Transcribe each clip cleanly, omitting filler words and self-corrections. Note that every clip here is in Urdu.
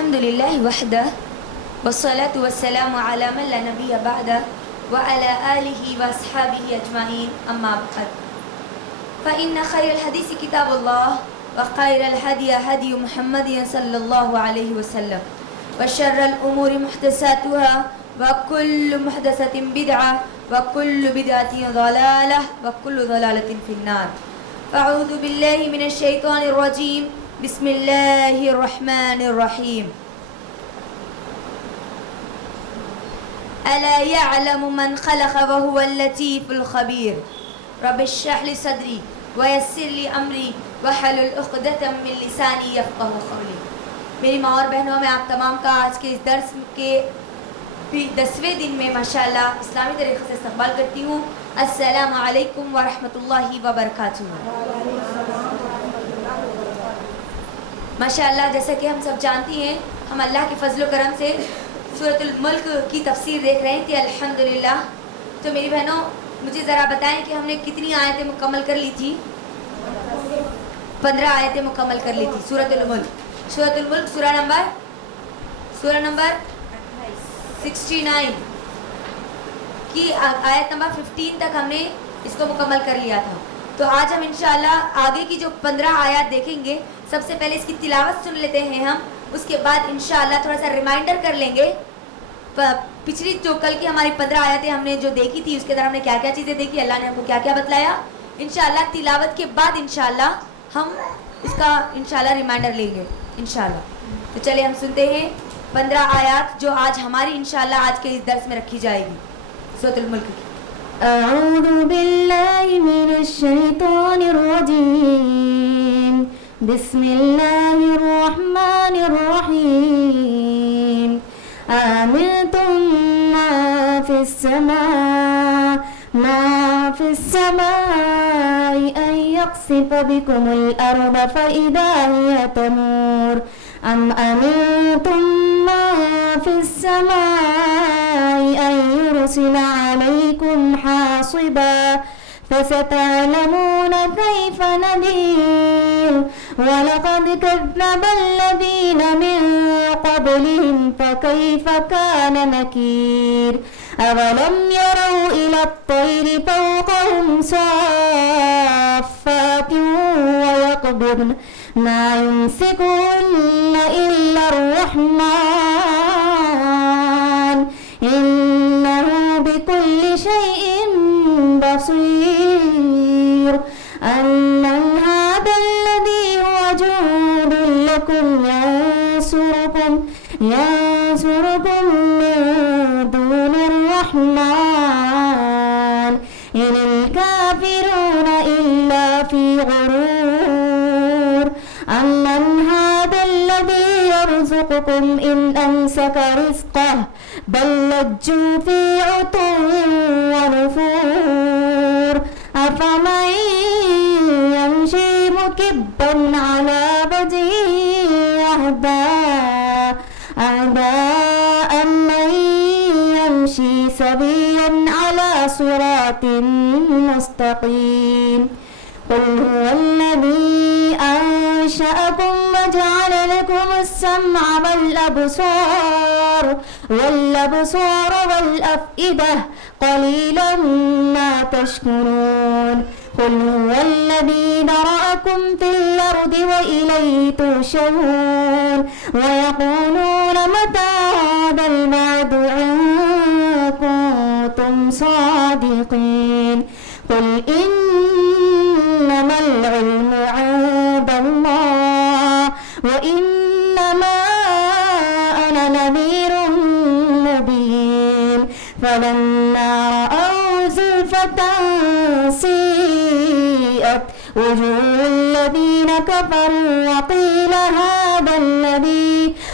الحمد لله وحده والصلاة والسلام على من لا نبي بعده وعلى آله وأصحابه أجمعين أما بعد فإن خير الحديث كتاب الله وخير الهدي هدي محمد صلى الله عليه وسلم وشر الأمور محدثاتها وكل محدثة بدعة وكل بدعة ضلالة وكل ضلالة في النار. أعوذ بالله من الشيطان الرجيم. بسم الله الرحمن الرحيم. ألا يعلم من خلق وهو اللطيف الخبير. رب اشرح لي صدري ويسر لي أمري واحلل عقدة من لساني يفقهوا قولي. میری ماں اور بہنوں، میں آپ تمام کا آج کے اس درس کے 10ویں دن میں ماشاءاللہ اسلامی طریقے سے استقبال کرتی ہوں. السلام علیکم ورحمۃ اللہ وبرکاتہ. ماشاءاللہ جیسا کہ ہم سب جانتی ہیں، ہم اللہ کے فضل و کرم سے سورۃ الملک کی تفسیر دیکھ رہے تھے الحمدللہ. تو میری بہنوں مجھے ذرا بتائیں کہ ہم نے کتنی آیتیں مکمل کر لی تھی؟ 15 آیتیں مکمل کر لی تھی سورۃ الملک. سورۃ الملک سورہ نمبر 69 کی آیت نمبر 15 تک ہم نے اس کو مکمل کر لیا تھا. تو آج ہم انشاءاللہ آگے کی جو 15 آیات دیکھیں گے. سب سے پہلے اس کی تلاوت سن لیتے ہیں ہم، اس کے بعد انشاءاللہ تھوڑا سا ریمائنڈر کر لیں گے. پچھلی جو کل کی ہماری 15 آیتیں ہم نے جو دیکھی تھی، اس کے اندر ہم نے کیا کیا چیزیں دیکھی، اللہ نے ہم کو کیا کیا بتلایا. انشاءاللہ تلاوت کے بعد انشاءاللہ ہم اس کا انشاءاللہ ریمائنڈر لیں گے انشاءاللہ. تو چلے ہم سنتے ہیں 15 آیات جو آج ہماری انشاءاللہ آج کے اس درس میں رکھی جائے گی سورۃ الملک کی. اعوذ باللہ من الشیطان الرجیم. بسم اللہ الرحمن الرحیم. آمنتم ما فی السماء ان یخسف بکم الارض فاذا هی تمور ام امنتم ما فی السماء ان يرسل عليكم حاصبا فستعلمون كيف نذير. ولقد كذب الذين من قبلهم فكيف كان نكير. أولم يروا إلى الطير فوقهم صافات ويقبضن ما يمسكهن إلا الرحمن إنه بكل شيء بصير. أمن هذا الذي هو جند لكم ينصركم من دون الرحمن إن الكافرون إلا في غرور. أمن هذا الذي يرزقكم إن أمسك رزقه بل لجوا في عتو ونفور. أفمن يمشي مكبا على وجهه أهدى أمن يمشي سويا على صراط مستقيم. قل هو الذي أنشأكم وجعل لكم السمع والأبصار والأفئدة قليلا ما تشكرون. قل هو الذي ذرأكم في الأرض وإليه تحشرون. ويقولون متى هذا الوعد إن كنتم صادقين. قل إنما العلم عند الله وإنما أنا نذير مبين. فلما رأوا زلفة سيئت وجوه الذين كفروا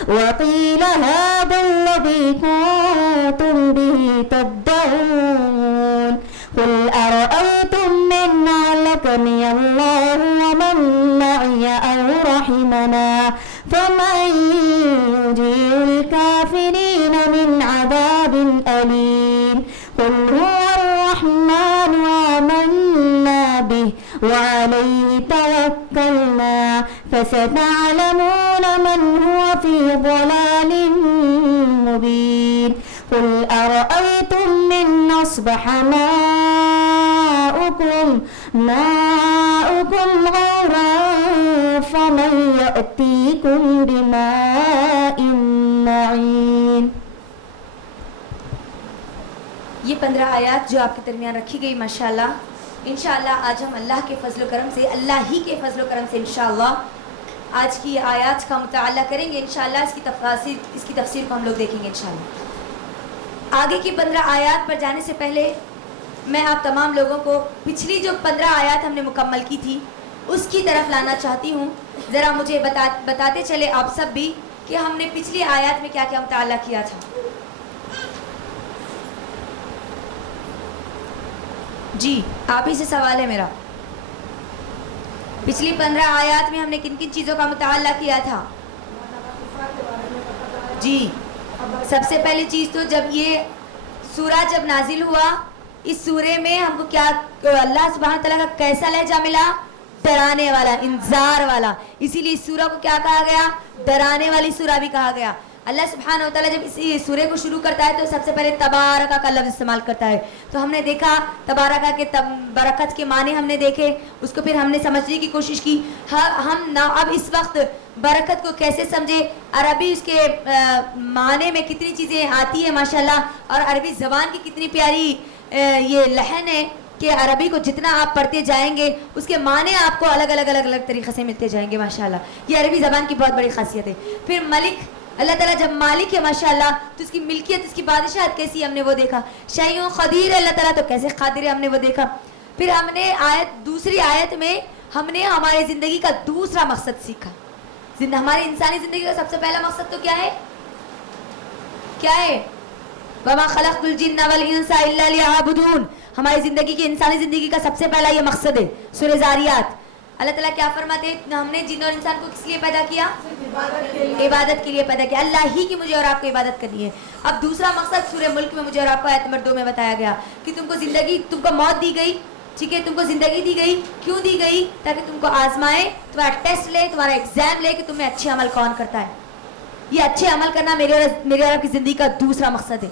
وقيل هذا الذي كنتم به تدعون. قل أرأيتم من أهلكني الله ومن معي أو رحمنا فمن يجير الكافرين من عذاب أليم. قل هو الرحمن آمنا به وعليه توكلنا فستعلمون من هو في ضلال مبين قل أرأيتم من أصبح ماؤكم غورا فمن يأتيكم بماء معين. یہ 15 آیات جو آپ کے درمیان رکھی گئی ماشاءاللہ، انشاءاللہ آج ہم اللہ کے فضل و کرم سے، اللہ ہی کے فضل و کرم سے انشاءاللہ آج کی آیات کا مطالعہ کریں گے. انشاءاللہ اس کی تفسیر کو ہم لوگ دیکھیں گے انشاءاللہ. آگے کی 15 آیات پر جانے سے پہلے میں آپ تمام لوگوں کو پچھلی جو 15 آیات ہم نے مکمل کی تھی اس کی طرف لانا چاہتی ہوں. ذرا مجھے بتاتے چلے آپ سب بھی کہ ہم نے پچھلی آیات میں کیا کیا مطالعہ کیا تھا. جی آپ ہی سے سوال ہے میرا. پچھلی 15 آیات میں ہم نے کن کن چیزوں کا مطالعہ کیا تھا؟ جی سب سے پہلی چیز تو جب یہ سورہ جب نازل ہوا، اس سورے میں ہم کو کیا اللہ سبحانہ تعالیٰ کا کیسا لہجہ ملا؟ ڈرانے والا، انذار والا. اسی لیے اس سورہ کو کیا کہا گیا؟ ڈرانے والی سورہ بھی کہا گیا. اللہ سبحانہ و تعالیٰ جب اس سورے کو شروع کرتا ہے تو سب سے پہلے تبارکہ کا لفظ استعمال کرتا ہے. تو ہم نے دیکھا تبارکہ کے برکت کے معنی ہم نے دیکھے، اس کو پھر ہم نے سمجھنے کی کوشش کی. ہم اب اس وقت برکت کو کیسے سمجھے، عربی اس کے معنی میں کتنی چیزیں آتی ہیں ماشاءاللہ، اور عربی زبان کی کتنی پیاری یہ لحن ہے کہ عربی کو جتنا آپ پڑھتے جائیں گے اس کے معنی آپ کو الگ الگ طریقے سے ملتے جائیں گے ماشاءاللہ. یہ عربی زبان کی بہت بڑی خاصیت ہے. پھر ملک، اللہ تعالیٰ جب مالک ہے ماشاءاللہ تو اس کی ملکیت، اس کی بادشاہت کیسی ہم نے وہ دیکھا. شیء قدیر ہے اللہ تعالیٰ تو کیسے قادر ہے ہم نے وہ دیکھا. پھر ہم نے دوسری آیت میں ہم نے ہماری زندگی کا دوسرا مقصد سیکھا. ہماری انسانی زندگی کا سب سے پہلا مقصد تو کیا ہے؟ کیا ہے؟ وَمَا خَلَقْتُ الْجِنَّ وَالْإِنسَ إِلَّا لِيَعْبُدُونَ. ہماری زندگی کی، انسانی زندگی کا سب سے پہلا یہ مقصد ہے. سورہ زاریات اللہ تعالیٰ کیا فرماتے ہیں؟ ہم نے جن اور انسان کو کس لیے پیدا کیا؟ عبادت کے لیے پیدا کیا. اللہ ہی کی مجھے اور آپ کو عبادت کرنی ہے. اب دوسرا مقصد سورہ ملک میں مجھے اور آپ کو آیت نمبر 2 میں بتایا گیا کہ تم کو موت دی گئی، ٹھیک ہے، تم کو زندگی دی گئی. کیوں دی گئی؟ تاکہ تم کو آزمائے، تمہارا ٹیسٹ لے، تمہارا ایگزام لے کہ تم میں اچھے عمل کون کرتا ہے. یہ اچھے عمل کرنا میرے اور آپ کی زندگی کا دوسرا مقصد ہے.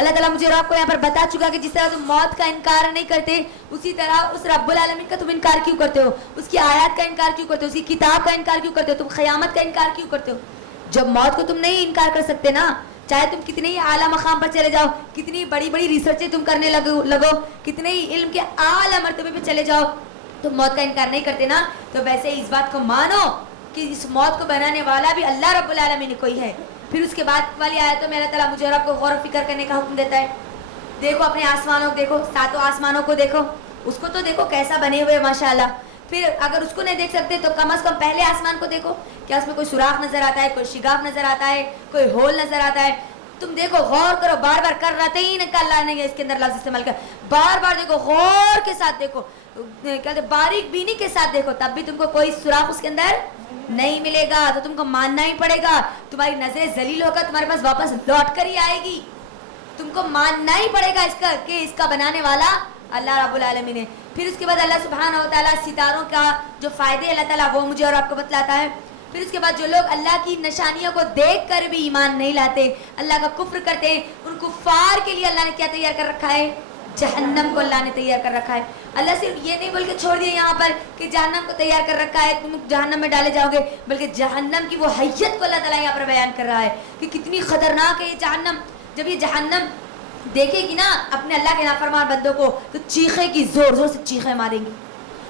اللہ تعالیٰ مجھے اور آپ کو یہاں پر بتا چکا کہ جس طرح تم موت کا انکار نہیں کرتے، اسی طرح اس رب العالمین کا تم انکار کیوں کرتے ہو، اس کی آیات کا انکار کیوں کرتے ہو، اس کی کتاب کا انکار کیوں کرتے ہو، تم قیامت کا انکار کیوں کرتے ہو. جب موت کو تم نہیں انکار کر سکتے نا، چاہے تم کتنے ہی اعلیٰ مقام پر چلے جاؤ، کتنی بڑی بڑی ریسرچیں تم کرنے لگو، کتنے ہی علم کے اعلیٰ مرتبے پہ چلے جاؤ، تم موت کا انکار نہیں کرتے نا، تو ویسے اس بات کو مانو کہ اس موت کو بنانے والا بھی اللہ رب العالمین کوئی ہے. پھر اس کے بعد والی آیتوں میں اللہ تعالیٰ مجھے اور آپ کو غور و فکر کرنے کا حکم دیتا ہے. دیکھو اپنے آسمانوں کو دیکھو، 7 آسمانوں کو دیکھو، اس کو تو دیکھو کیسا بنے ہوئے ماشاءاللہ. پھر اگر اس کو نہیں دیکھ سکتے تو کم از کم پہلے آسمان کو دیکھو، کیا اس میں کوئی سوراخ نظر آتا ہے، کوئی شگاف نظر آتا ہے، کوئی ہول نظر آتا ہے. تم دیکھو، غور کرو، بار بار کر رہتے ہی نہ اللہ نے اس کے اندر لفظ استعمال کر، بار بار دیکھو، غور کے ساتھ دیکھو، کہتے باریک بینی کے ساتھ دیکھو، تب بھی تم کو کوئی سوراخ اس کے اندر نہیں ملے گا. تو تم کو ماننا ہی پڑے گا. تمہاری نظریں ذلیل ہو کر تمہارے پاس واپس لوٹ کر ہی آئے گی. تم کو ماننا ہی پڑے گا اس کا کہ اس کا بنانے والا اللہ رب العالمین ہے. پھر اس کے بعد اللہ سبحانہ و تعالیٰ ستاروں کا جو فائدے اللہ تعالیٰ وہ مجھے اور آپ کو بتلاتا ہے. پھر اس کے بعد جو لوگ اللہ کی نشانیوں کو دیکھ کر بھی ایمان نہیں لاتے، اللہ کا کفر کرتے ہیں، ان کفار کے لیے اللہ نے کیا تیار کر رکھا ہے؟ جہنم کو اللہ نے تیار کر رکھا ہے. اللہ صرف یہ نہیں بول کے چھوڑ دیا یہاں پر کہ جہنم کو تیار کر رکھا ہے، تم جہنم میں ڈالے جاؤ گے، بلکہ جہنم کی وہ حیت کو اللہ تعالیٰ یہاں پر بیان کر رہا ہے کہ کتنی خطرناک ہے یہ جہنم. جب یہ جہنم دیکھے گی نا اپنے اللہ کے نافرمان بندوں کو تو چیخے کی، زور زور سے چیخیں ماریں گی.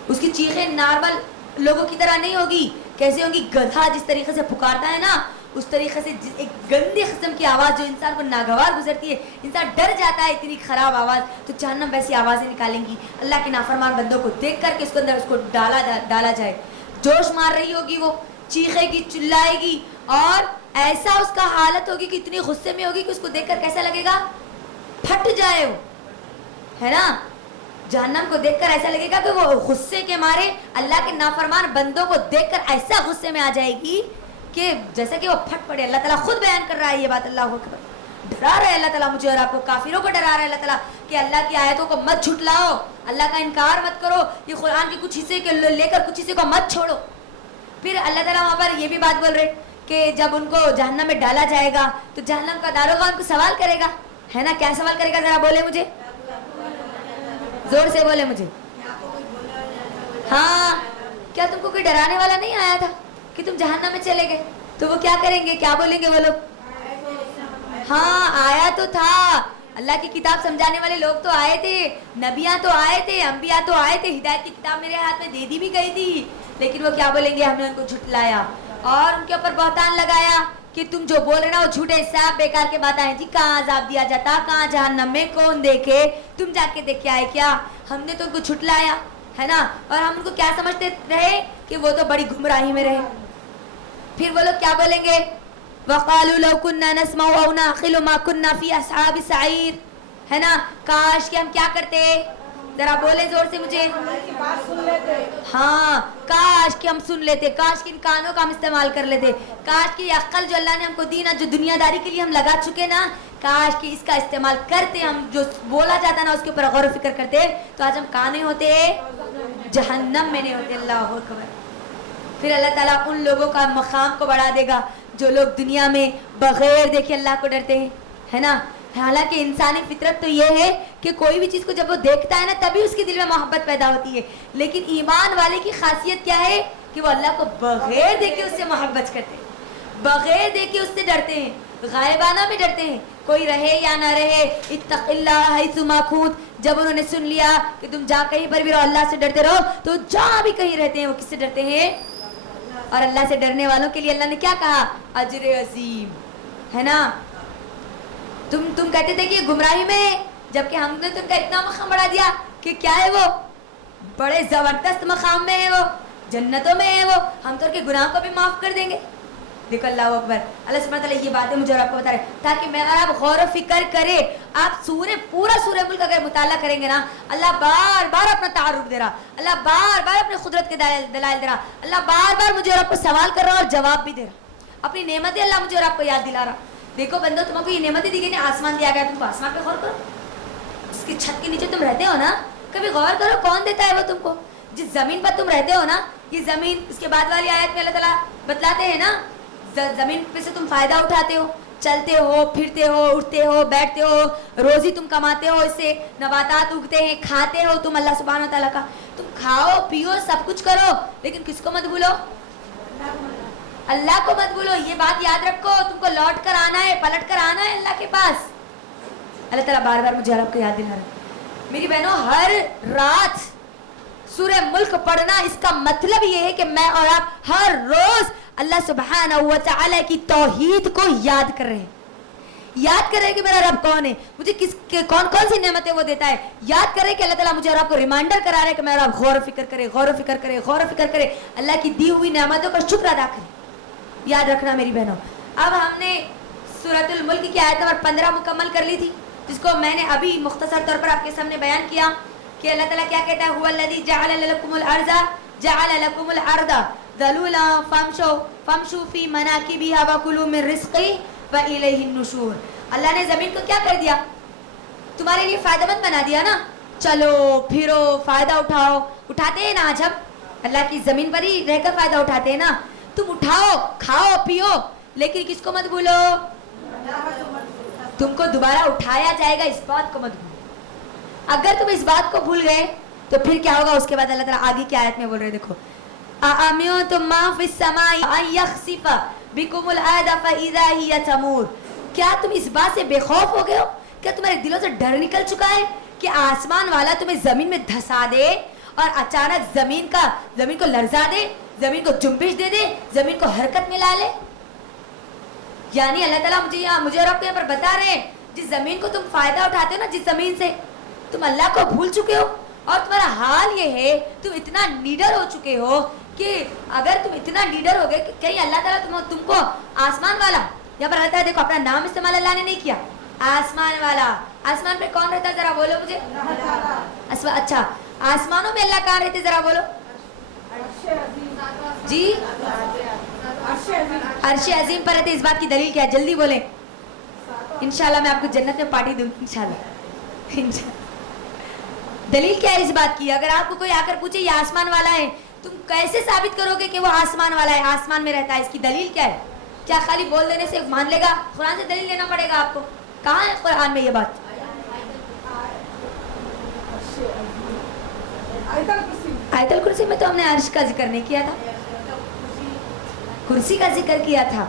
اس کی چیخیں نارمل لوگوں کی طرح نہیں ہوگی. کیسے ہوگی؟ گدھا جس طریقے سے پکارتا ہے نا، اس طریقے سے ایک گندی قسم کی آواز جو انسان کو ناگوار گزرتی ہے، انسان ڈر جاتا ہے، اتنی خراب آواز. تو جہنم ویسی آوازیں نکالیں گی اللہ کے نافرمان بندوں کو دیکھ کر کے اس کے اندر اس کو ڈالا جائے. جوش مار رہی ہوگی، وہ چیخے گی، چلائے گی، اور ایسا اس کا حالت ہوگی کہ اتنی غصے میں ہوگی کہ اس کو دیکھ کر کیسا لگے گا؟ پھٹ جائے وہ، ہے نا. جہنم کو دیکھ کر ایسا لگے گا کہ وہ غصے کے مارے اللہ کے نافرمان بندوں کو دیکھ کر ایسا غصے میں آ جائے گی کہ جیسا کہ وہ پھٹ پڑے. اللہ تعالیٰ خود بیان کر رہا ہے یہ بات. اللہ اکبر. ڈرا رہا ہے اللہ تعالیٰ مجھے اور آپ کو، کافروں کو ڈرا رہا ہے اللہ تعالیٰ کہ اللہ کی آیتوں کو مت جھٹلاؤ، اللہ کا انکار مت کرو، یہ قرآن کے کچھ حصے کے لے کر کچھ حصے کو مت چھوڑو. پھر اللہ تعالیٰ وہاں پر یہ بھی بات بول رہے کہ جب ان کو جہنم میں ڈالا جائے گا تو جہنم کا داروغہ ان کو سوال کرے گا، ہے نا؟ کیا سوال کرے گا ذرا بولے مجھے، زور سے بولے مجھے. ہاں، کیا تم کو کوئی ڈرانے والا نہیں آیا تھا کہ تم جہنم میں چلے گئے؟ تو وہ کیا کریں گے، کیا بولیں گے وہ لوگ؟ ہاں، آیا تو تھا، اللہ کی کتاب سمجھانے والے لوگ تو آئے تھے، نبیاں تو آئے تھے، انبیاء تو آئے تھے، ہدایت کی کتاب میرے ہاتھ میں دے دی بھی گئی تھی، لیکن وہ کیا بولیں گے؟ ہم نے ان کو جھٹلایا اور ان کے اوپر بہتان لگایا کہ تم جو بول رہے نا وہ جھوٹے صاحب بیکار کے باتیں ہیں جی. کہاں عذاب دیا جاتا، کہاں جہنم میں، کون دیکھے، تم جا کے دیکھ کے آئے کیا؟ ہم نے تو ان کو جھٹلایا، ہے نا؟ اور ہم ان کو کیا سمجھتے رہے کہ وہ تو بڑی گمراہی میں رہے. پھر وہ لوگ کیا بولیں گے؟ وَقَالُوا لَوْ كُنَّا نَسْمَعُ أَوْ نَعْقِلُ مَا كُنَّا فِي أَصْحَابِ السَّعِيرِ، ہے نا؟ کاش کہ ہم کیا کرتے، ذرا بولیں زور سے مجھے. ہاں، کاش کہ ہم سن لیتے، کاش کہ ان کانوں کا ہم استعمال کر لیتے، کاش کہ یہ عقل جو اللہ نے ہم کو دی نا، جو دنیا داری کے لیے ہم لگا چکے نا، کاش کہ اس کا استعمال کرتے، ہم جو بولا جاتا نا اس کے اوپر غور و فکر کرتے، تو آج ہم کہاں نہیں ہوتے، جہنم میں نہیں ہوتے. اللہ اکبر. پھر اللہ تعالیٰ ان لوگوں کا مقام کو بڑھا دے گا جو لوگ دنیا میں بغیر دیکھے اللہ کو ڈرتے ہیں، ہے نا؟ حالانکہ انسانی فطرت تو یہ ہے کہ کوئی بھی چیز کو جب وہ دیکھتا ہے نا تبھی اس کے دل میں محبت پیدا ہوتی ہے، لیکن ایمان والے کی خاصیت کیا ہے کہ وہ اللہ کو بغیر دیکھے اس سے محبت کرتے ہیں، بغیر دیکھے اس سے ڈرتے ہیں، غائبانہ میں ڈرتے ہیں، کوئی رہے یا نہ رہے. اتق اللہ حیث ما کنت، جب انہوں نے سن لیا کہ تم جا کہیں پر بھی رہو اللہ سے ڈرتے رہو، تو جہاں بھی کہیں رہتے ہیں وہ کس سے ڈرتے ہیں؟ اور اللہ سے ڈرنے والوں کے لیے اللہ نے کیا کہا؟ اجر عظیم، ہے نا؟ تم کہتے تھے کہ یہ گمراہی میں ہے، جبکہ ہم نے تم کا اتنا مقام بڑھا دیا کہ کیا ہے وہ بڑے زبردست مقام میں ہے، وہ جنتوں میں ہے، وہ ہم تو ان کے گناہ کو بھی معاف کر دیں گے. دیکھو اللہ اکبر. اللہ سبحانہ تعالیٰ یہ باتیں مجھے اور آپ کو بتا رہے ہیں تاکہ میں اور آپ غور و فکر کرے. آپ پورا سورہ ملک اگر مطالعہ کریں گے نا، اللہ بار بار اپنا تعارف دے رہا، اللہ بار بار اپنے قدرت کے دلائل دے رہا، اللہ بار بار مجھے اور آپ کو سوال کر رہا اور جواب بھی دے رہا، اپنی نعمتیں اللہ مجھے اور آپ کو یاد دلا رہا. دیکھو بندو، تم کو یہ نعمتیں دی گئی نا، آسمان دیا گیا تم کو، آسمان پہ غور کرو، جس کی چھت کے نیچے تم رہتے ہو نا، کبھی غور کرو کون دیتا ہے وہ تم کو. جس زمین پر تم رہتے ہو نا، یہ زمین، اس کے بعد والی آیت میں اللہ تعالیٰ بتلاتے ہیں نا، زمین پہ سے تم فائدہ اٹھاتے ہو، چلتے ہو، پھرتے ہو، اٹھتے ہو، بیٹھتے ہو، روزی تم کماتے ہو، اس سے نباتات اگتے ہیں، کھاتے ہو تم اللہ سبحانہ و تعالیٰ کا. تم کھاؤ پیو سب کچھ کرو، لیکن کس کو مت بھولو؟ اللہ کو مت بھولو. یہ بات یاد رکھو، تم کو لوٹ کر آنا ہے، پلٹ کر آنا ہے اللہ کے پاس. اللہ تعالیٰ بار بار مجھے اور آپ کو یاد دلا رہا ہے. میری بہنوں، ہر رات سورہ ملک پڑھنا، اس کا مطلب یہ ہے کہ میں اور آپ ہر روز اللہ سبحانہ و تعالی کی توحید کو یاد کر رہے ہیں، یاد کر رہے ہیں کہ میرا رب کون ہے، مجھے کون کون سی نعمتیں وہ دیتا ہے، یاد کر رہے ہیں کہ اللہ تعالیٰ مجھے اور آپ کو ریمائنڈر کرا رہا ہے کہ میرا رب غور و فکر کرے، غور و فکر کرے، غور و فکر کرے، اللہ کی دی ہوئی نعمتوں کا شکر ادا کرے. یاد رکھنا میری بہنوں. اب ہم نے سورۃ الملک کی آیت نمبر 15 مکمل کر لی تھی، جس کو میں نے ابھی مختصر طور پر آپ کے سامنے بیان کیا کہ اللہ تعالیٰ کیا کہتا ہے، هو الذی جعل لکم الارض ذلولا فامشوا فی مناکبها وکلوا من رزقہ والیہ النشور. اللہ نے زمین کو کیا کر دیا؟ تمہارے لیے فائدہ مند بنا دیا نا، چلو پھرو فائدہ اٹھاؤ. اٹھاتے ہیں نا آج ہم اللہ کی زمین پر ہی رہ کر فائدہ اٹھاتے ہیں نا. تم اٹھاؤ، کھاؤ پیو، لیکن کس کو مت بھولو؟ تم کو دوبارہ اٹھایا جائے گا، اس بات کو مت بھولو. اگر تم اس بات کو بھول گئے تو پھر کیا ہوگا؟ اس کے بعد اللہ تعالیٰ آگے کی آیت میں بول رہے، دیکھو، أَأَمِنْتُمْ مَا فِي السَّمَاءِ أَنْ يَخْسِفَ بِكُمُ الْأَرْضَ فَإِذَا هِيَ تَمُورُ. کیا تم اس بات سے بے خوف ہو گئے ہو؟ کیا تمہارے دلوں سے ڈر نکل چکا ہے کہ آسمان والا تمہیں زمین میں دھسا دے اور اچانک زمین کو لرزا دے، زمین کو جنبش دے دے، زمین کو حرکت میں لا لے؟ یعنی اللہ تعالیٰ مجھے اور آپ کو یہاں پر بتا رہے ہیں، جس زمین کو تم فائدہ اٹھاتے ہو نا، جس زمین سے تم اللہ کو بھول چکے ہو، اور تمہارا حال یہ ہے تم اتنا نیڈر ہو چکے ہو کہ اگر تم اتنا نیڈر ہو گئے کہ کہیں اللہ تعالیٰ تم کو آسمان والا، یہاں پر رہتا ہے، دیکھو اپنا نام استعمال اللہ نے نہیں کیا، آسمان والا. آسمان پہ کون رہتا ہے ذرا بولو مجھے؟ اچھا، آسمانوں میں اللہ کہاں رہتے ذرا بولو جی؟ عرش عظیم پر رہتے. اس بات کی دلیل کیا ہے؟ جلدی بولیں. انشاءاللہ میں آپ کو جنت میں پارٹی دوں گی انشاءاللہ. دلیل کیا ہے اس بات کی؟ اگر آپ کو کوئی آ کر پوچھے یہ آسمان والا ہے، تم کیسے ثابت کرو گے کہ وہ آسمان والا ہے، آسمان میں رہتا ہے؟ اس کی دلیل کیا ہے؟ کیا خالی بول دینے سے مان لے گا؟ قرآن سے دلیل لینا پڑے گا آپ کو. کہاں ہے قرآن میں یہ بات؟ آیت الکرسی میں تو ہم نے عرش کا ذکر نہیں کیا تھا، کرسی کا ذکر کیا تھا.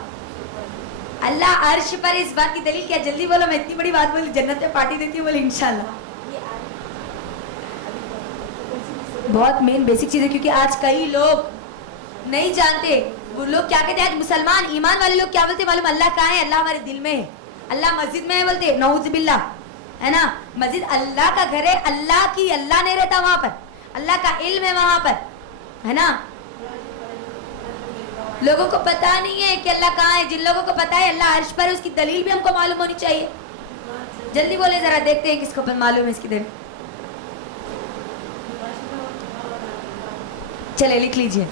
اللہ عرش پر، اس بات کی دلیل کیا؟ جلدی بولو، میں اتنی بڑی بات بولی، جنت میں پارٹی دیتی ہوں بولی انشاءاللہ. بہت مین بیسک چیز ہے، کیونکہ آج کئی لوگ نہیں جانتے. وہ لوگ کیا کہتے ہیں آج مسلمان ایمان والے لوگ کیا بولتے ہیں معلوم؟ اللہ کہاں ہے؟ اللہ ہمارے دل میں ہے. اللہ مسجد میں ہے بولتے، نعوذ باللہ، ہے نا. مسجد اللہ کا گھر ہے، اللہ کی، اللہ نہیں رہتا وہاں پر، اللہ کا علم ہے وہاں پر، ہے نا. لوگوں کو پتا نہیں ہے کہ اللہ کہاں ہے. جن لوگوں کو پتا ہے اللہ عرش پر ہے، اس کی دلیل بھی ہم کو معلوم ہونی چاہیے. جلدی بولے ذرا، دیکھتے ہیں کس کو معلوم ہے اس کی دلیل. چلے لکھ لیجئے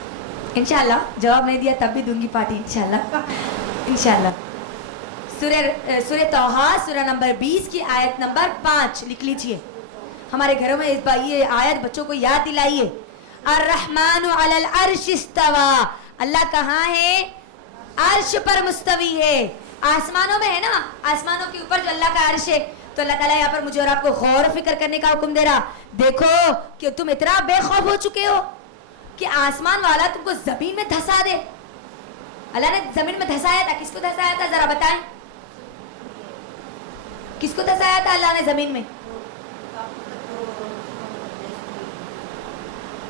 انشاءاللہ. جواب نہیں دیا تب بھی دوں گی پارٹی انشاءاللہ. انشاءاللہ. سورہ طٰہٰ سورہ نمبر 20 کی آیت نمبر 5 لکھ لیجئے. ہمارے گھروں میں یہ آیت بچوں کو یاد دلائیے. الرحمن علی العرش استوى. اللہ کہاں ہے؟ عرش پر مستوی ہے. آسمانوں میں ہے نا، آسمانوں کے اوپر جو اللہ کا عرش ہے. تو اللہ تعالیٰ یہاں پر مجھے اور آپ کو غور و فکر کرنے کا حکم دے رہا. دیکھو کہ تم اتنا بے خوف ہو چکے ہو کہ آسمان والا تم کو زمین میں دھسا دے. اللہ نے زمین میں دھسایا تھا. کس کو دھسایا تھا ذرا بتائیں؟ کس کو دھسایا تھا اللہ نے زمین میں؟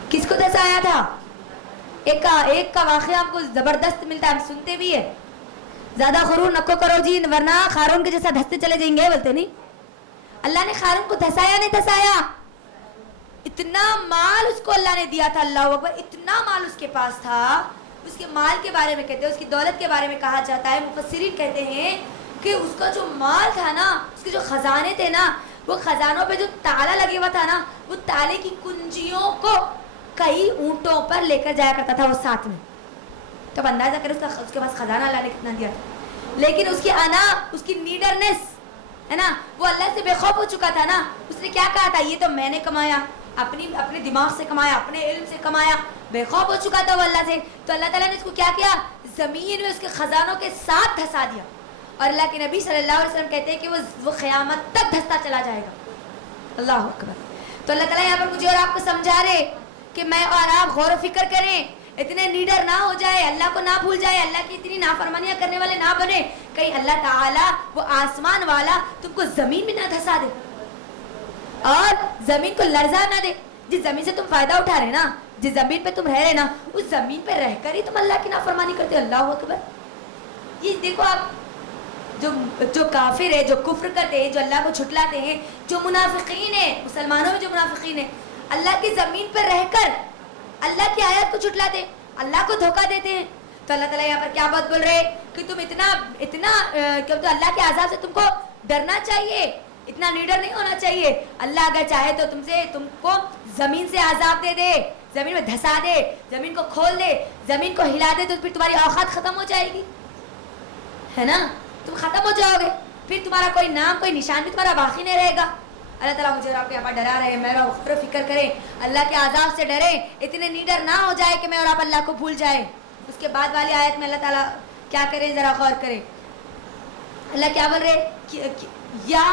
کس کو دھسایا تھا؟ ایک کا واقعہ ہم کو زبردست ملتا ہے، ہم سنتے بھی ہے. زیادہ غرور نکو کرو جی ورنہ خارون کے جیسا دھستے چلے جائیں گے، بولتے نہیں. اللہ نے خارون کو دھسایا نہیں دھسایا؟ اتنا مال اس کو اللہ نے دیا تھا. اللہ اکبر. اتنا مال اس کے پاس تھا. اس کے مال کے بارے میں کہتے ہیں، اس کی دولت کے بارے میں کہا جاتا ہے، مفسرین کہتے ہیں کہ اس کا جو مال تھا نا، اس کے جو خزانے تھے نا، وہ خزانوں پہ جو تالا لگے ہوا تھا نا، وہ تالے کی کنجیوں کو کئی اونٹوں پر لے کر جایا کرتا تھا وہ ساتھ میں. تب اندازہ کرے اس کے پاس خزانہ اللہ نے کتنا دیا تھا. لیکن اس کی انا، اس کی نیڈرنس ہے نا، وہ اللہ سے بے خوف ہو چکا تھا نا. اس نے کیا کہا تھا؟ یہ تو میں نے کمایا، اپنے دماغ سے کمایا، اپنے علم سے کمایا. بے خوف ہو چکا تھا وہ اللہ سے. تو اللہ تعالیٰ نے اس کو کیا کیا؟ زمین میں اس کے خزانوں کے ساتھ دھسا دیا. اور اللہ کے نبی صلی اللہ علیہ وسلم کہتے ہیں کہ وہ قیامت تک دھستا چلا جائے گا. اللہ اکبر. تو اللہ تعالیٰ یہاں پر مجھے اور آپ کو سمجھا رہے کہ میں اور آپ غور و فکر کریں، اتنے نیڈر نہ ہو جائے، اللہ کو نہ بھول جائے، اللہ کی اتنی نافرمانیاں کرنے والے نہ بنے. کہیں اللہ تعالیٰ وہ آسمان والا تم کو زمین میں نہ دھسا دے اور زمین کو لرزا نہ دے. جس زمین سے تم فائدہ اٹھا رہے نا، جس زمین پہ تم رہ رہے نا، اس زمین پہ رہ کر ہی تم اللہ کی نافرمانی کرتے. اللہ اکبر. یہ دیکھو آپ، جو کافر ہے، جو کفر کرتے ہیں، جو اللہ کو جھٹلاتے ہیں، جو منافقین ہیں، مسلمانوں میں جو منافقین ہیں، اللہ کی زمین پر رہ کر اللہ کی آیات کو جھٹلاتے ہیں، اللہ کو دھوکہ دیتے ہیں. تو اللہ تعالیٰ یہاں پر کیا بات بول رہے کہ تم اتنا کہ تو اللہ کے عذاب سے تم کو ڈرنا چاہیے، اتنا نیڈر نہیں ہونا چاہیے. اللہ اگر چاہے تو تم کو زمین سے عذاب دے دے، زمین میں دھسا دے، زمین کو کھول دے، زمین کو ہلا دے، تو پھر تمہاری اوقات ختم ہو جائے گی، ہے نا. تم ختم ہو جاؤ گے، پھر تمہارا کوئی نام، کوئی نشان بھی تمہارا باقی نہیں رہے گا. اللہ تعالیٰ مجھے اور آپ کو یہاں پر ڈرا رہے ہیں. میں غور و فکر کریں، اللہ کے عذاب سے ڈریں، اتنے نیڈر نہ ہو جائے کہ میں اور آپ اللہ کو بھول جائیں. اس کے بعد والی آیت میں اللہ تعالیٰ کیا کریں ذرا غور کریں. اللہ کیا بول رہے؟ یا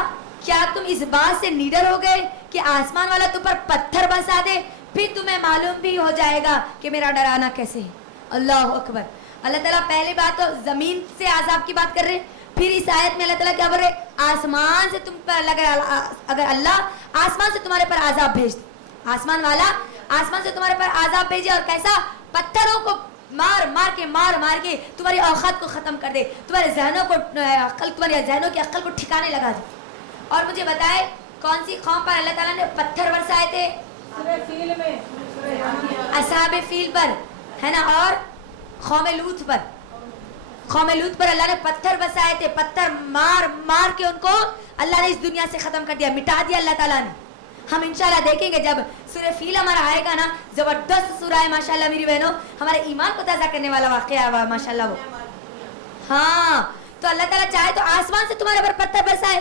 کیا تم اس بات سے نیڈر ہو گئے کہ آسمان والا تم پر پتھر برسا دے، پھر تمہیں معلوم بھی ہو جائے گا کہ میرا ڈرانا کیسے ہے. اللہ اکبر. اللہ تعالیٰ پہلی بات تو زمین سے عذاب کی بات کر رہے، پھر اس آیت میں اللہ تعالیٰ کیا بول رہے؟ آسمان سے تم پر اگر اللہ آسمان سے تمہارے پر عذاب بھیج دے، آسمان والا آسمان سے تمہارے پر عذاب بھیجے، اور کیسا؟ پتھروں کو مار کے تمہاری اوقات کو ختم کر دے، تمہارے ذہنوں کو تمہارے ذہنوں کی عقل کو ٹھکانے لگا دے. اور مجھے بتائے کون سی قوم پر اللہ تعالیٰ نے پتھر برسائے تھے؟ اصحاب فیل پر، ہے نا. اور قوم لوط پر اللہ نے پتھر برسائے تھے. پتھر مار کے ان کو اللہ نے اس دنیا سے ختم کر دیا، مٹا دیا اللہ تعالیٰ نے. ہم انشاءاللہ دیکھیں گے جب سورہ فیل ہمارا آئے گا نا، زبردست سورہ ہے ماشاءاللہ میری بہنوں، ہمارے ایمان کو تازہ کرنے والا واقعہ ہے ماشاءاللہ وہ. ہاں، تو اللہ تعالیٰ چاہے تو آسمان سے تمہارے پر پتھر برسائے،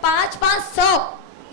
500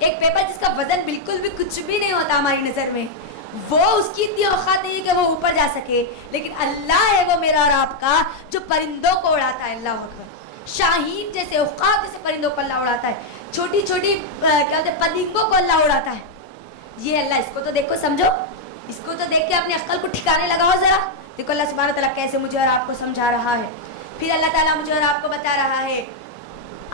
ایک پیپر جس کا وزن بالکل بھی کچھ بھی نہیں ہوتا ہماری نظر میں, وہ اس کی اتنی اوقات نہیں ہے کہ وہ اوپر جا سکے, لیکن اللہ ہے وہ میرا اور آپ کا جو پرندوں کو اڑاتا ہے. اللہ اکبر. شاہین جیسے اوقات جیسے پرندوں کو اللہ اڑاتا ہے, چھوٹی چھوٹی کیا ہوتے ہیں پرندوں کو اللہ اڑاتا ہے. یہ اللہ, اس کو تو دیکھو سمجھو, اس کو تو دیکھ کے اپنے عقل کو ٹھکانے لگاؤ ذرا. دیکھو اللہ سبحانہ تعالیٰ کیسے مجھے اور آپ کو سمجھا رہا ہے. پھر اللہ تعالیٰ مجھے اور آپ کو بتا رہا ہے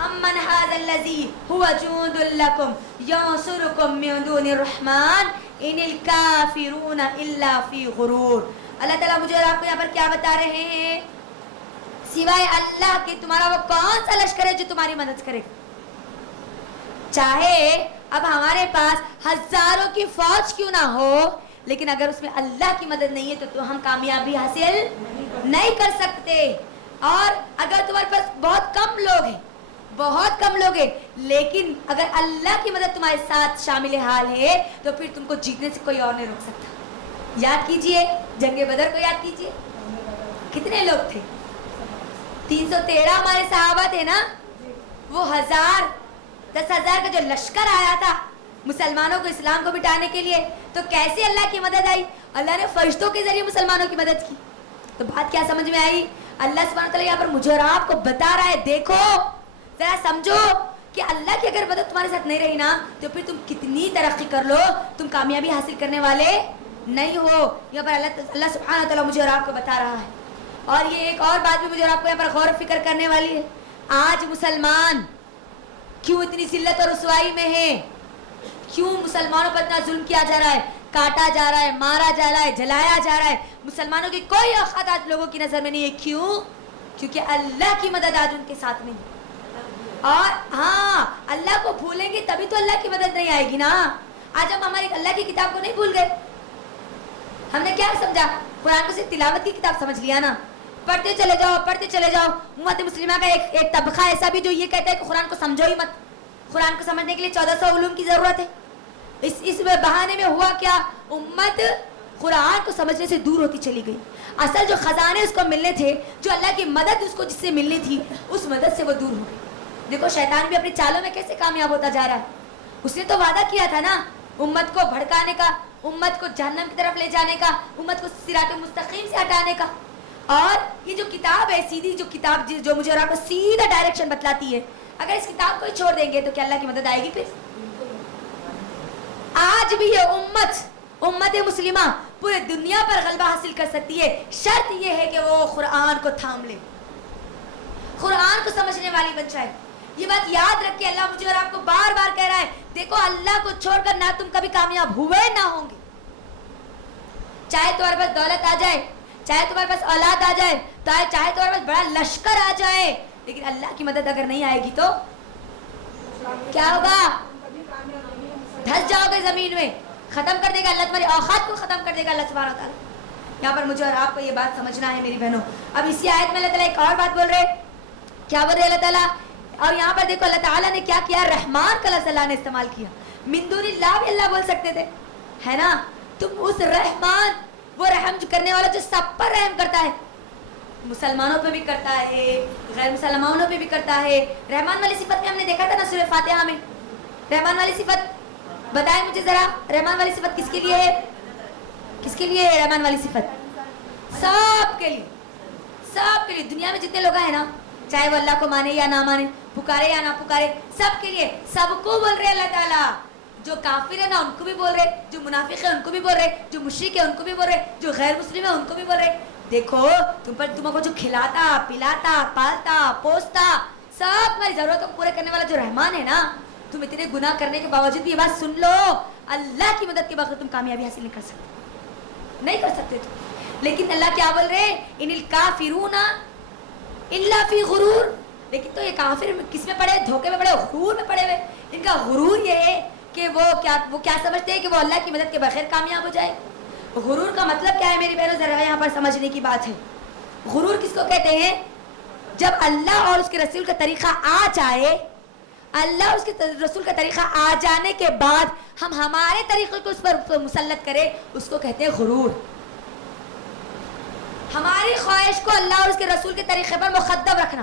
امن ھذا الذی ھو جند لکم ینصرکم من دون الرحمن ان الکافرون الا فی غرور. اللہ تعالیٰ مجھے اور آپ کو یہاں پر کیا بتا رہے ہیں؟ سوائے اللہ کے تمہارا وہ کون سا لشکر ہے جو تمہاری مدد کرے گا؟ چاہے اب ہمارے پاس ہزاروں کی فوج کیوں نہ ہو, لیکن اگر اس میں اللہ کی مدد نہیں ہے تو ہم کامیابی حاصل نہیں کر سکتے. اور اگر تمہارے پاس بہت کم لوگ ہیں لیکن اگر اللہ کی مدد تمہارے ساتھ شامل حال ہے تو پھر تم کو جیتنے سے کوئی اور نہیں روک سکتا. یاد کیجئے جنگ بدر کو, یاد کیجئے کتنے لوگ تھے؟ 313 ہمارے صحابہ تھے نا. وہ 10,000 کا جو لشکر آیا تھا مسلمانوں کو اسلام کو مٹانے کے لیے, تو کیسے اللہ کی مدد آئی؟ اللہ نے فرشتوں کے ذریعے مسلمانوں کی مدد کی. تو بات کیا سمجھ میں آئی؟ اللہ سبحانہ تعالیٰ یہاں پر مجھے اور آپ کو بتا رہا ہے, دیکھو ذرا سمجھو کہ اللہ کی اگر مدد تمہارے ساتھ نہیں رہی نا تو پھر تم کتنی ترقی کر لو, تم کامیابی حاصل کرنے والے نہیں ہو. یہاں پر اللہ سبحانہ تعالیٰ مجھے اور آپ کو بتا رہا ہے. اور یہ ایک اور بات بھی مجھے اور آپ کو یہاں پر غور و فکر کرنے والی ہے. آج مسلمان کیوں اتنی ذلت اور رسوائی میں ہے؟ کیوں مسلمانوں پر اتنا ظلم کیا جا رہا ہے, کاٹا جا رہا ہے, مارا جا رہا ہے, جلایا جا رہا ہے؟ مسلمانوں کی کوئی اوقات آج لوگوں کی نظر میں نہیں ہے. کیوں؟ کیونکہ اللہ کی مدد آج ان کے ساتھ نہیں. اور ہاں, اللہ کو بھولیں گے تبھی تو اللہ کی مدد نہیں آئے گی نا. آج ہم ہماری اللہ کی کتاب کو نہیں بھول گئے. ہم نے کیا سمجھا؟ قرآن کو صرف تلاوت کی کتاب سمجھ لیا نا, پڑھتے چلے جاؤ پڑھتے چلے جاؤ. امت مسلمہ کا ایک طبقہ ایسا بھی جو یہ کہتا ہے کہ قرآن کو سمجھو ہی مت. قرآن کو سمجھنے کے لیے 1400 علوم کی ضرورت ہے. اس بہانے میں ہوا کیا؟ امت قرآن کو سمجھنے سے دور ہوتی چلی گئی. اصل جو خزانے اس کو ملنے تھے, جو اللہ کی مدد اس کو جس سے ملنی تھی, اس مدد سے وہ دور ہو گئی. دیکھو شیطان بھی اپنی چالوں میں کیسے کامیاب ہوتا جا رہا ہے. اس نے تو وعدہ کیا تھا نا امت کو بھڑکانے کا, امت کو جہنم کی طرف لے جانے کا, امت کو صراط مستقیم سے ہٹانے کا. اور یہ جو کتاب ہے, سیدھی جو کتاب جو مجھے اور آپ کو سیدھا ڈائریکشن بتلاتی ہے, اگر اس کتاب کو ہی چھوڑ دیں گے تو کیا اللہ کی مدد آئے گی؟ پھر آج بھی یہ امت مسلمہ پورے دنیا پر غلبہ حاصل کر سکتی ہے. شرط یہ ہے کہ وہ قرآن کو تھام لے, قرآن کو سمجھنے والی بن جائے. یہ بات یاد رکھ کے اللہ مجھے اور آپ کو بار بار کہہ رہا ہے, دیکھو اللہ کو چھوڑ کر نہ تم کبھی کامیاب ہوئے نہ ہوں گے. چاہے تمہارے پاس دولت آ جائے, چاہے تمہارے پاس اولاد آ جائے, چاہے تمہارے پاس بڑا لشکر آ جائے, لیکن اللہ کی مدد اگر نہیں آئے گی تو کیا ہوگا؟ دھس جاؤ گے زمین میں. ختم کر دے گا اللہ تمہاری اوقات کو, ختم کر دے گا اللہ سبحانہ تعالیٰ. یہاں پر مجھے اور آپ کو یہ بات سمجھنا ہے میری بہنوں. اب اسی آیت میں اللہ تعالیٰ ایک اور بات بول رہے, کیا بول رہے اللہ تعالیٰ؟ اور یہاں پر دیکھو اللہ تعالیٰ نے کیا کیا, رحمان کا لفظ اللہ نے استعمال کیا. من دون اللہ بھی اللہ بول سکتے تھے, ہے نا. تم اس رحمان, وہ رحم جو کرنے والا جو سب پر رحم کرتا ہے, مسلمانوں پہ بھی کرتا ہے, غیر مسلمانوں پہ بھی کرتا ہے. رحمان والی صفت میں ہم نے دیکھا تھا نا سورہ فاتحہ میں. رحمان والی صفت بتائیں مجھے ذرا, رحمان والی صفت کس کے لیے ہے؟ کس کے لیے ہے رحمان والی صفت؟ سب کے لیے, سب کے لیے. دنیا میں جتنے لوگ ہیں نا, چاہے وہ اللہ کو مانے یا نہ مانے, پکارے یا نہ پکارے, سب کے لیے, سب کو بول رہے اللہ تعالیٰ. جو کافر ہے نا ان کو بھی بول رہے, جو منافق ہے ان کو بھی بول رہے, جو مشرک ہے ان کو بھی بول رہے, جو غیر مسلم ہے ان کو بھی بول رہے. دیکھو تم کو جو کھلاتا پلاتا پالتا پوستا, سب تمہاری ضرورتوں کو پورے کرنے والا جو رحمان ہے نا, تم اتنے گناہ کرنے کے باوجود بھی یہ بات سن لو, اللہ کی مدد کے بغیر تم کامیابی حاصل نہیں کر سکتے, نہیں کر سکتے تم. لیکن اللہ کیا بول رہے, ان الکافرون الا فی غرور. لیکن تو یہ کافر کس میں پڑے, دھوکے میں پڑے, غرور میں پڑے ہوئے. ان کا غرور یہ ہے کہ وہ کیا سمجھتے ہیں کہ وہ اللہ کی مدد کے بغیر کامیاب ہو جائے. غرور کا مطلب کیا ہے میری بہنوں, ذرا یہاں پر سمجھنے کی بات ہے. غرور کس کو کہتے ہیں؟ جب اللہ اور اس کے رسول کا طریقہ آ جائے, اللہ اور اس کے رسول کا طریقہ آ جانے کے بعد ہم ہمارے طریقے کو اس پر مسلط کریں, اس کو کہتے ہیں غرور. ہماری خواہش کو اللہ اور اس کے رسول کے طریقے پر مقدم رکھنا,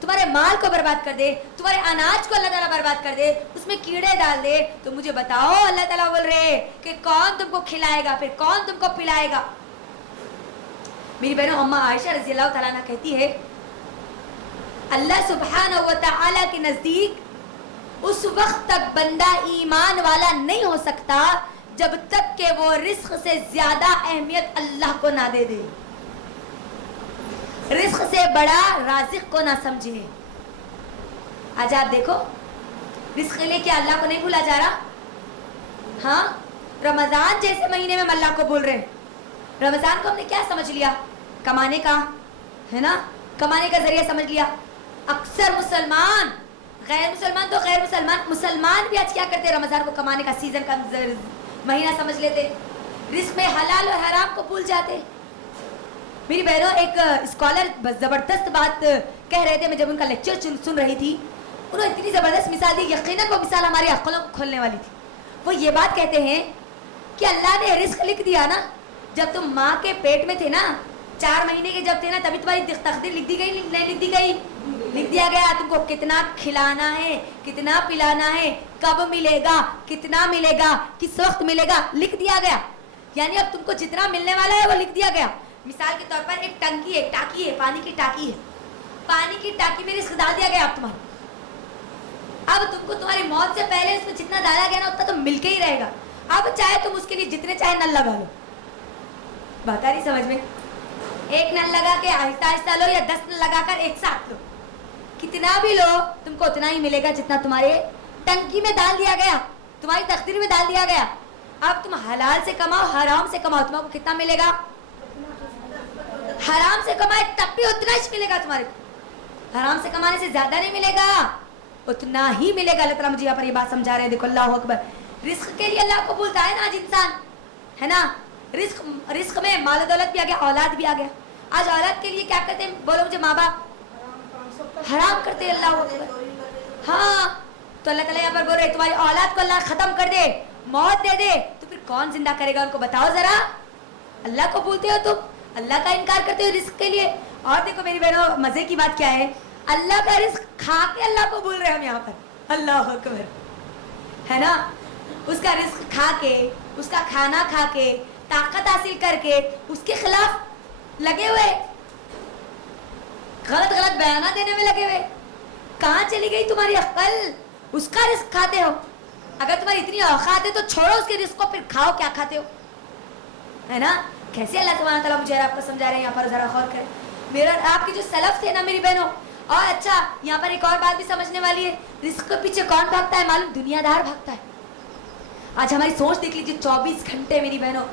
تمہارے مال کو برباد کر دے, تمہارے اناج کو اللہ تعالیٰ برباد کر دے, اس میں کیڑے ڈال دے, تو مجھے بتاؤ اللہ تعالیٰ بول رہے کہ کون تم کو کھلائے گا, پھر کون تم کو پلائے گا. میری بہنوں, اماں عائشہ رضی اللہ تعالیٰ عنہ کہتی ہے اللہ سبحانہ و تعالیٰ کے نزدیک اس وقت تک بندہ ایمان والا نہیں ہو سکتا جب تک کہ وہ رزق سے زیادہ اہمیت اللہ کو نہ دے دے, رزق سے بڑا رازق کو نہ سمجھے. آج آپ دیکھو رزق لے کے اللہ کو نہیں بھولا جا رہا. ہاں, رمضان جیسے مہینے میں ہم اللہ کو بول رہے ہیں. رمضان کو ہم نے کیا سمجھ لیا؟ کمانے کا, ہے نا, کمانے کا ذریعہ سمجھ لیا. اکثر مسلمان, غیر مسلمان تو غیر مسلمان بھی آج کیا کرتے, رمضان کو کمانے کا سیزن کا مہینہ سمجھ لیتے, رزق میں حلال اور حرام کو بھول جاتے. میری بہنوں, ایک اسکالر زبردست بات کہہ رہے تھے, میں جب ان کا لیکچر سن رہی تھی, انہوں نے اتنی زبردست مثال دی, یقیناً وہ مثال ہماری عقلوں کو کھولنے والی تھی. وہ یہ بات کہتے ہیں کہ اللہ نے رزق لکھ دیا نا, جب تم ماں کے پیٹ میں تھے نا, 4 مہینے کے جب تھے نا, تبھی تمہاری تقدیر لکھ دی گئی, نہیں لکھ دی گئی, لکھ دیا گیا تم کو کتنا کھلانا ہے, کتنا پلانا ہے, کب ملے گا, کتنا ملے گا, کس وقت ملے گا, لکھ دیا گیا. یعنی اب تم کو جتنا ملنے والا ہے وہ لکھ دیا گیا. مثال کے طور پر ایک ٹنکی ہے, ٹاکی ہے, پانی کی ٹاکی ہے, پانی کی ٹاکی میں رزق ڈال دیا گیا اب تمہارا. اب تم کو تمہاری موت سے پہلے اس میں جتنا ڈالا گیا نا اتنا تو مل کے ہی رہے گا. اب چاہے تم اس کے لیے جتنے چاہے نل لگا لو. بات آ رہی سمجھ میں؟ ایک نل لگا کے آہستہ آہستہ لو یا 10 نل لگا کر ایک ساتھ لو, کتنا بھی لو تم کو اتنا ہی ملے گا جتنا تمہارے ٹنکی میں ڈال دیا گیا, تمہاری تقدیر میں ڈال دیا گیا. اب تم حلال سے کماؤ, حرام سے کماؤ, تمہیں کو کتنا ملے گا؟ حرام سے کمائے تب بھی اتنا ہی ملے گا تمہارے کو, حرام سے کمانے سے زیادہ نہیں ملے گا, اتنا ہی ملے گا. اللہ تعالیٰ مجھے یہاں پر یہ بات سمجھا رہے ہیں, دیکھو اللہ اکبر. رزق کے لیے اللہ کو بولتا ہے نا آج انسان, ہے نا, رزق میں مال و دولت بھی آ گیا, اولاد بھی آ گیا. آج اولاد کے لیے کیا کرتے ہیں, بولو مجھے, ماں باپ حرام کرتے ہیں. اللہ اکبر. ہاں, تو اللہ تعالیٰ یہاں پر بول رہے تمہاری اولاد کو اللہ ختم کر دے, موت دے دے, تو پھر کون زندہ کرے گا ان کو؟ بتاؤ ذرا. اللہ کو بولتے ہو تم, اللہ کا انکار کرتے ہو رزق کے لیے. اور دیکھو میری بہنوں, مزے کی بات کیا ہے, اللہ کا رزق کھا کے اللہ کو بول رہے ہیں ہم یہاں پر. اللہ اکبر, ہے نا, اس کا رزق کھا کے, اس کا کھانا کھا کے, طاقت حاصل کر کے اس کے خلاف لگے ہوئے, غلط غلط بیانات دینے میں لگے ہوئے. کہاں چلی گئی تمہاری عقل؟ اس کا رزق کھاتے ہو. اگر تمہاری اتنی اوقات ہے تو چھوڑو اس کے رزق کو, پھر کھاؤ کیا کھاتے ہو, ہے نا. کیسے اللہ سبحانہ تعالیٰ مجھے آپ کو سمجھا رہے ہیں, یہاں پر ذرا غور کریں. میرا آپ کے جو سلف تھے نا میری بہنوں, اور اچھا یہاں پر ایک اور بات بھی سمجھنے والی ہے, رزق کے پیچھے کون بھاگتا ہے معلوم؟ دنیا دار بھاگتا ہے. آج ہماری سوچ دیکھ لیجیے, 24 گھنٹے میری بہنوں,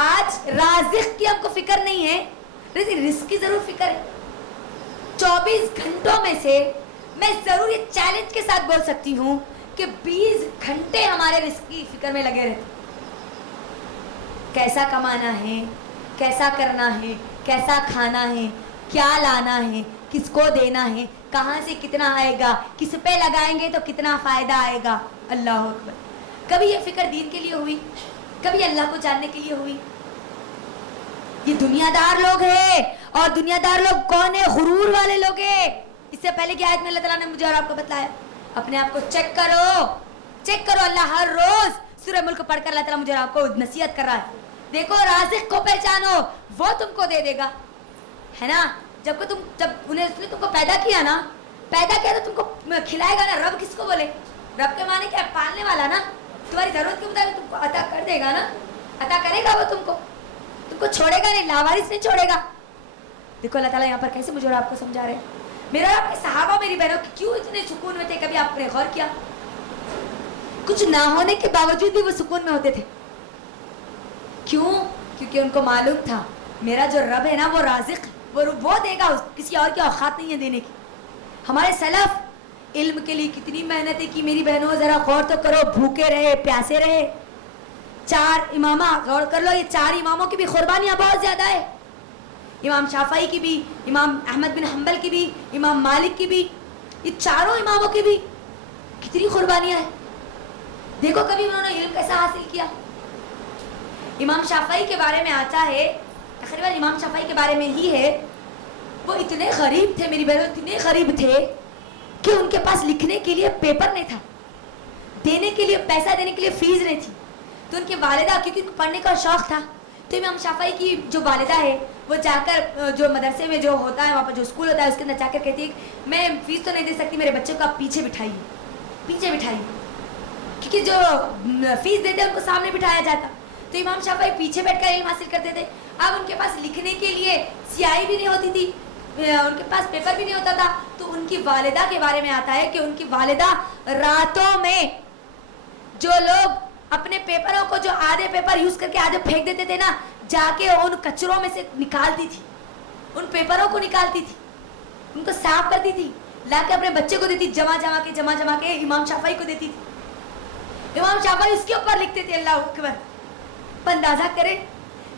آج رازق کی ہم کو فکر نہیں ہے, رزق کی ضرور فکر ہے. 24 گھنٹوں میں سے میں ضرور یہ چیلنج کے ساتھ بول سکتی ہوں کہ 20 گھنٹے ہمارے رزق کی فکر میں لگے رہتے. کیسا کمانا ہے, کیسا کرنا ہے, کیسا کھانا ہے, کیا لانا ہے, کس کو دینا ہے, کہاں سے کتنا آئے گا, کس پہ لگائیں گے تو کتنا فائدہ آئے گا. اللہ اکبر. کبھی یہ فکر دین کے لیے ہوئی؟ کبھی اللہ کو جاننے کے لیے ہوئی؟ یہ دنیا دار لوگ ہیں. اور دنیا دار لوگ کون ہیں؟ غرور والے لوگ ہیں. اس سے پہلے کی آیت میں اللہ تعالیٰ نے مجھے اور آپ کو بتلایا, اپنے آپ کو چیک کرو, چیک کرو. اللہ ہر روز سورہ ملک پڑھ کر اللہ تعالیٰ مجھے اور آپ کو نصیحت کر رہا ہے. دیکھو رازق کو پہچانو, وہ تم کو دے دے گا, ہے نا. جب انہیں اس نے تم کو پیدا کیا تو تم کو کھلائے گا نا. رب کس کو بولے؟ رب کے معنی کیا؟ پالنے والا نا. تمہاری ضرورت کے مطابق تم کو عطا کر دے گا نا, عطا کرے گا وہ تم کو چھوڑے گا نہیں, لاوارث نہیں چھوڑے گا. دیکھو اللہ تعالیٰ یہاں پر کیسے مجھے اور آپ کو سمجھا رہے ہیں. میرا آپ کے صحابہ میری بہنوں کیوں اتنے سکون میں تھے, کبھی آپ نے غور کیا؟ کچھ نہ ہونے کے باوجود بھی وہ سکون میں ہوتے تھے. کیوں؟ کیونکہ ان کو معلوم تھا میرا جو رب ہے نا وہ رازق, وہ دے گا, کسی اور کی اوقات نہیں ہے دینے کی. ہمارے سلف علم کے لیے کتنی محنتیں کی میری بہنوں, ذرا غور تو کرو. بھوکے رہے, پیاسے رہے. 4 امامہ, غور کر لو, یہ 4 اماموں کی بھی قربانیاں بہت زیادہ ہے. امام شافعی کی بھی, امام احمد بن حنبل کی بھی, امام مالک کی بھی, یہ 4 اماموں کی بھی کتنی قربانیاں ہیں. دیکھو کبھی انہوں نے علم کیسا حاصل کیا. امام شافعی کے بارے میں آتا ہے, تقریباً امام شافعی کے بارے میں ہی ہے وہ اتنے غریب تھے میری بہنوں, اتنے غریب تھے کہ ان کے پاس لکھنے کے لیے پیپر نہیں تھا, دینے کے لیے پیسہ دینے کے لیے فیس نہیں تھی. تو ان کی والدہ, کیونکہ ان کو پڑھنے کا شوق تھا, تو امام شافعی کی جو والدہ ہے وہ جا کر جو مدرسے میں جو ہوتا ہے وہاں پر جو اسکول ہوتا ہے اس کے اندر جا کر کہتی ہے میں فیس تو نہیں دے سکتی, میرے بچے کو آپ پیچھے بٹھائیے, کیونکہ جو فیس دیتے ہیں ان کو سامنے بٹھایا جاتا. تو امام شافعی پیچھے بیٹھ کر علم حاصل کرتے تھے. اب ان کے پاس لکھنے کے لیے سیاہی بھی نہیں ہوتی تھی, ان کے پاس پیپر بھی نہیں ہوتا تھا. تو ان کی والدہ کے بارے میں آتا ہے کہ ان کی والدہ راتوں میں جو لوگ اپنے پیپروں کو, جو آدھے پیپر یوز کر کے آدھے پھینک دیتے تھے نا, جا کے ان کچروں میں سے نکالتی تھی, ان پیپروں کو نکالتی تھی, ان کو صاف کرتی تھی, لا کے اپنے بچے کو دیتی, جمع کے امام شافعی کو دیتی تھی. امام شافعی اس کے اوپر لکھتے تھے. اللہ اکبر. اندازہ کریں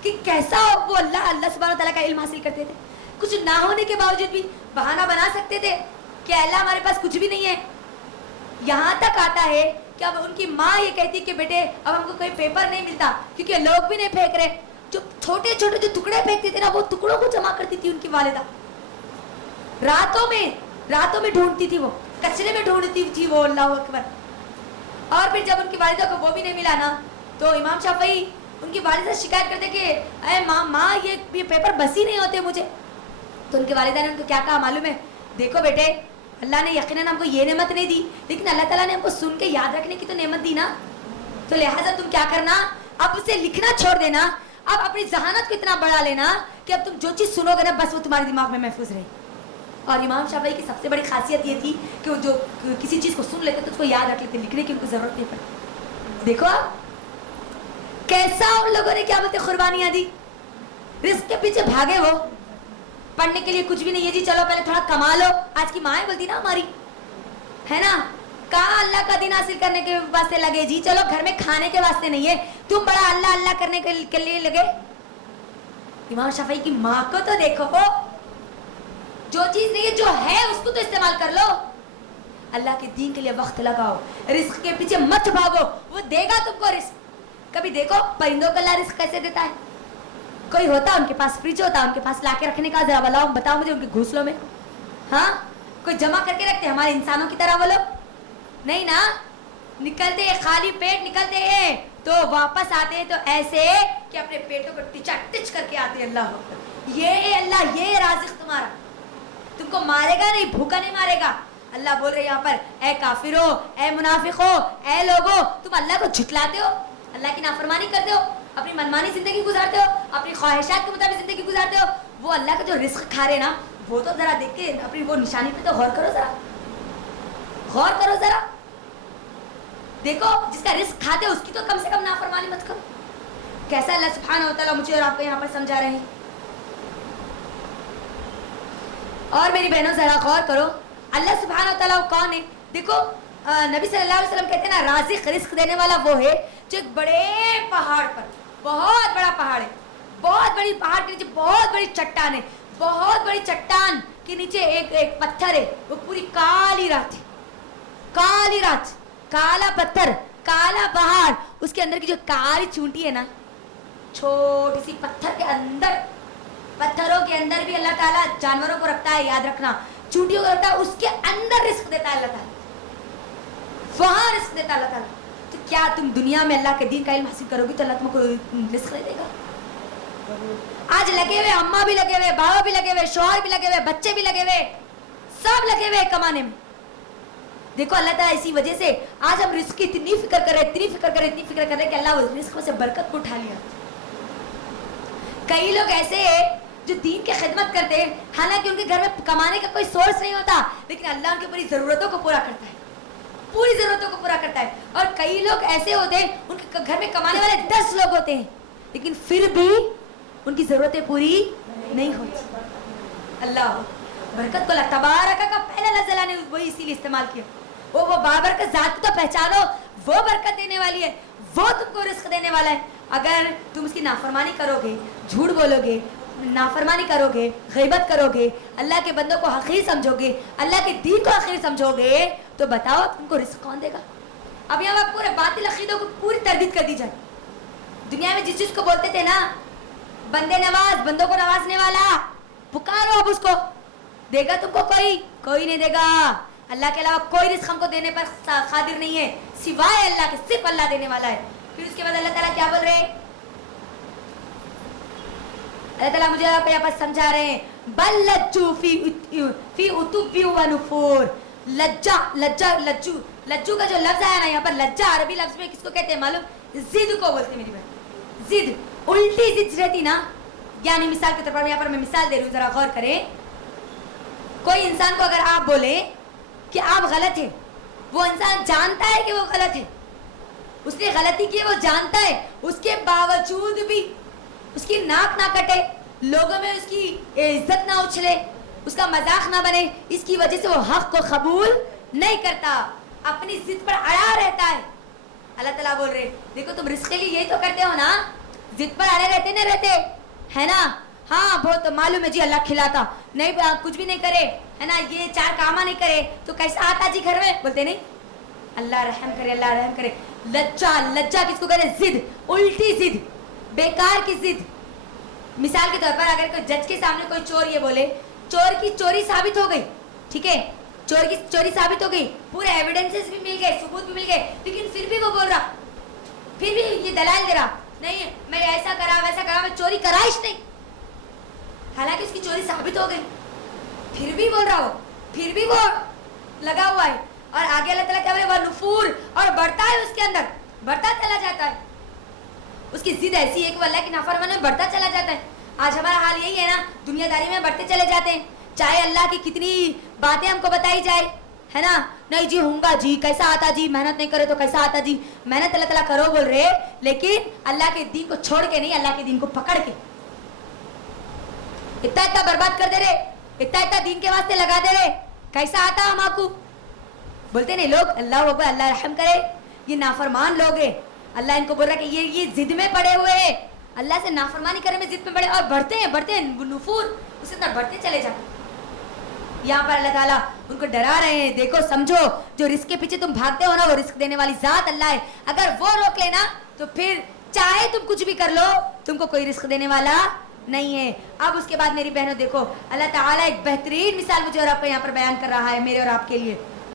کہ کیسا وہ اللہ سبحانہ تعالیٰ کا علم حاصل کرتے تھے. کچھ نہ ہونے کے باوجود بھی بہانہ بنا سکتے تھے کہ اللہ ہمارے پاس کچھ بھی نہیں ہے. یہاں تک آتا ہے کہ اب ان کی ماں یہ کہتی کہ بیٹے اب ہم کو کوئی پیپر نہیں ملتا کیونکہ لوگ بھی نہیں پھینک رہے. جو چھوٹے چھوٹے جو ٹکڑے پھینکتے تھے نا وہ ٹکڑوں کو جمع کرتی تھی ان کی والدہ. راتوں میں ڈھونڈتی تھی, وہ کچرے میں ڈھونڈتی تھی وہ. اللہ اکبر. اور پھر جب ان کی والدہ کو وہ بھی نہیں ملا نا تو امام شافعی ان کی والدہ سے شکایت کرتے کہ اے ماں یہ پیپر بس ہی نہیں ہوتے مجھے. تو ان کی والدہ نے ان کو کیا کہا معلوم ہے, دیکھو بیٹے اللہ نے یقیناً ہم کو یہ نعمت نہیں دی, لیکن اللہ تعالیٰ نے ہم کو سن کے یاد رکھنے کی تو نعمت دی نا. تو لہٰذا تم کیا کرنا, اب اسے لکھنا چھوڑ دینا, اب اپنی ذہانت کو اتنا بڑھا لینا کہ اب تم جو چیز سنو گے نا بس وہ تمہارے دماغ میں محفوظ رہے. اور امام شافعی کی سب سے بڑی خاصیت یہ تھی کہ وہ جو کسی چیز کو سن لیتے تو اس کو یاد رکھ لیتے, لکھنے کی ان کو ضرورت نہیں پڑتی. دیکھو آپ کیسا ان لوگوں نے کیا بولتے قربانیاں دی, رزق کے پیچھے بھاگے. وہ پڑھنے کے لیے کچھ بھی نہیں ہے جی, چلو پہلے تھوڑا کما لو. آج کی مائیں بولتی نا ہماری, ہے نا, کہاں اللہ کا دین حاصل کرنے کے واسطے لگے جی, چلو گھر میں کھانے کے واسطے نہیں ہے, تم بڑا اللہ کرنے کے لیے لگے. امام شافعی کی ماں کو تو دیکھو, جو چیز نہیں ہے جو ہے اس کو تو استعمال کر لو. اللہ کے دین کے لیے وقت لگاؤ, رزق کے پیچھے مت بھاگو, وہ دے گا تم کو رزق. کبھی دیکھو پرندوں کو اللہ رزق کیسے دیتا ہے. کوئی ہوتا ان کے پاس فریج ہوتا, ان کے پاس لا کے رکھنے کا, ذرا بتاؤ مجھے ان کے گھونسلوں میں, ہاں کوئی جمع کر کے رکھتے ہمارے انسانوں کی طرح وہ لوگ نہیں نا. نکلتے خالی پیٹ نکلتے ہیں تو واپس آتے ہیں تو ایسے کہ اپنے پیٹوں کو ٹچ کر کے آتے ہیں. اللہ یہ رازق تمہارا, تم کو مارے گا نہیں, بھوکا نہیں مارے گا. اللہ بول رہے یہاں پر اے کافرو, اے منافقو, اے لوگو, تم اللہ کو جھٹلاتے ہو, اللہ کی نافرمانی کرتے ہو, اپنی منمانی زندگی گزارتے ہو, اپنی خواہشات کے مطابق زندگی گزارتے ہو. وہ اللہ کا جو رزق کھا رہے نا وہ تو ذرا دیکھ کے اپنی وہ نشانی پہ تو غور کرو ذرا. دیکھو جس کا رزق کھاتے ہو اس کی تو کم سے کم نافرمانی مت کرو. کیسا اللہ سبحانہ و تعالیٰ مجھے اور آپ کو یہاں پر سمجھا رہے ہیں. اور میری بہنوں ذرا غور کرو, اللہ سبحانہ و تعالیٰ کون ہے. دیکھو نبی صلی اللہ علیہ وسلم کہتے ہیں نا رازق رزق دینے والا وہ ہے جو ایک بڑے پہاڑ پر, بہت بڑا پہاڑ ہے, بہت بڑی پہاڑ کے نیچے بہت بڑی چٹان ہے, بہت بڑی چٹان کے نیچے ایک پتھر ہے, وہ پوری کالی رات, کالا پتھر, کالا پہاڑ, اس کے اندر کی جو کالی چونٹی ہے نا, چھوٹی سی پتھر کے اندر, پتھروں کے اندر بھی اللہ تعالیٰ جانوروں کو رکھتا ہے, یاد رکھنا, چونٹیوں کو رکھتا ہے, اس کے اندر رزق دیتا ہے اللہ تعالیٰ, وہاں رزق دیتا ہے اللہ تعالیٰ. تو کیا تم دنیا میں اللہ کے دین کا علم حاصل کرو گی تو اللہ تم کو رزق نہیں دے گا. آج لگے ہوئے اماں بھی لگے ہوئے, بابا بھی لگے ہوئے, شوہر بھی لگے ہوئے, بچے بھی لگے ہوئے, سب لگے ہوئے کمانے میں. دیکھو اللہ تعالیٰ اسی وجہ سے آج ہم رزق کی اتنی فکر کر رہے کہ اللہ اس رزق سے برکت کو اٹھا لیا. کئی لوگ ایسے ہیں جو دین کی خدمت کرتے ہیں, حالانکہ ان کے گھر میں کمانے کا کوئی سورس نہیں ہوتا, لیکن اللہ ان کی پوری ضرورتوں کو پورا کرتا ہے, پوری ضرورتوں کو پورا کرتا ہے. اور کئی لوگ ایسے ہوتے ہیں ان کے گھر میں کمانے والے 10 لوگ ہوتے ہیں, لیکن پھر بھی ان کی ضرورتیں پوری نہیں ہوتی. اللہ برکت کو تبارک کا پہلا لفظ اللہ نے وہی اسی لیے استعمال کیا. وہ بابرکت ذات کو تو پہچانو, وہ برکت دینے والی ہے, وہ تم کو رزق دینے والا ہے. اگر تم اس کی نافرمانی کرو گے, جھوٹ بولو گے, نافرمانی کرو گے, غیبت کرو گے, اللہ کے بندوں کو حقیر سمجھو گے, اللہ کے دین کو حقیر سمجھو گے, تو بتاؤ تم کو رزق کون دے گا. اب یہاں پر پورے باطل عقیدوں کو پوری تردید کر دی جائے. دنیا میں جس چیز کو بولتے تھے نا بندے نواز, بندوں کو نوازنے والا, پکارو اب اس کو, دے گا تم کو کوئی نہیں دے گا. اللہ کے علاوہ کوئی رزق ہم کو دینے پر قادر نہیں ہے سوائے اللہ کے. صرف اللہ دینے والا ہے. پھر اس کے بعد اللہ تعالیٰ کیا بول رہے ہیں؟ اللہ تعالیٰ مجھے آپ یہاں پر سمجھا رہے ہیں بل لجو فی عتب و نفور. لجو کا جو لفظ آیا نا یہاں پر, لجا عربی لفظ میں کس کو کہتے ہیں معلوم؟ ضد کو بولتے ہیں میری بہن. ضد, الٹی ضد رہتی نا. یعنی مثال کے طور پر یہاں پر میں مثال دے رہی ہوں, ذرا غور کریں. کوئی انسان کو اگر آپ بولیں کہ آپ غلط ہیں, وہ انسان جانتا ہے کہ وہ غلط ہے, اس نے غلطی کی وہ جانتا ہے, اس کے باوجود بھی اس کی ناک نہ کٹے, لوگوں میں اس کی عزت نہ اچھلے, اس کا مذاق نہ بنے, اس کی وجہ سے وہ حق کو قبول نہیں کرتا, اپنی ضد پر اڑا رہتا ہے. اللہ تعالیٰ بول رہے دیکھو تم رزق کے لیے یہی تو کرتے ہو نا, ضد پر اڑے رہتے نہ رہتے ہے نا. ہاں بہت معلوم ہے جی اللہ کھلاتا نہیں, کچھ بھی نہیں کرے ہے نا, یہ 4 کامہ نہیں کرے تو کیسا آتا جی گھر میں, بولتے نہیں اللہ رحم کرے اللہ رحم کرے. لجا کس کو کہتے ہیں؟ ضد, الٹی ضد, بیکار کی ضد. مثال کے طور پر اگر کوئی جج کے سامنے کوئی چور یہ بولے, چور کی چوری ثابت ہو گئی, ٹھیک ہے, چور کی چوری ثابت ہو گئی, پورے ایویڈنسز بھی مل گئے, ثبوت بھی مل گئے, لیکن پھر بھی وہ بول رہا, پھر بھی یہ دلائل دے رہا نہیں میں ایسا کرا ویسا کرا, میں چوری کرائش نہیں, حالانکہ اس کی چوری ثابت ہو گئی, پھر بھی بول رہا ہو, پھر بھی وہ لگا ہوا ہے. اور آگے اللہ تعالیٰ کیا بولے, وہ نفور, اور بڑھتا ہے اس کے اندر, بڑھتا چلا جاتا ہے. اس کی ضد ایسی ہے کہ وہ اللہ کی نافرمانی میں بڑھتا چلا جاتا ہے. آج ہمارا حال یہی ہے نا, دنیا داری میں بڑھتے چلے جاتے ہیں, چاہے اللہ کی کتنی باتیں ہم کو بتائی جائے ہے نا, نہیں جی ہوں گا جی, کیسا آتا جی, محنت نہیں کرے تو کیسا آتا جی, محنت اللہ تعالیٰ کرو بول رہے, لیکن اللہ کے دین کو چھوڑ کے نہیں, اللہ کے دین کو پکڑ کے اتنا برباد کر دے رہے, اتنا دین کے واسطے لگا دے رہے, کیسا آتا ہم آپ کو بولتے نہیں لوگ. اللہ اکبر, اللہ رحم کرے, یہ نافرمان لوگ ہیں. اللہ ان کو بول رہا ہے کہ یہ ضد میں پڑے ہوئے ہیں, اللہ سے نافرمانی کرنے میں ضد میں پڑے, اور بڑھتے ہیں نفور, اس اندر بڑھتے چلے جاتے. یہاں پر اللہ تعالیٰ ان کو ڈرا رہے ہیں, دیکھو سمجھو جو رزق کے پیچھے تم بھاگتے ہو نا, وہ رزق دینے والی ذات اللہ ہے. اگر وہ روک لینا تو پھر چاہے تم کچھ بھی کر لو, تم کو کوئی رزق دینے والا نہیں ہے. اب اس کے بعد میری بہنوں دیکھو, اللہ تعالیٰ ایک بہترین مثال مجھے اور آپ کو یہاں پر بیان کر رہا ہے, میرے اور آپ کے لیے.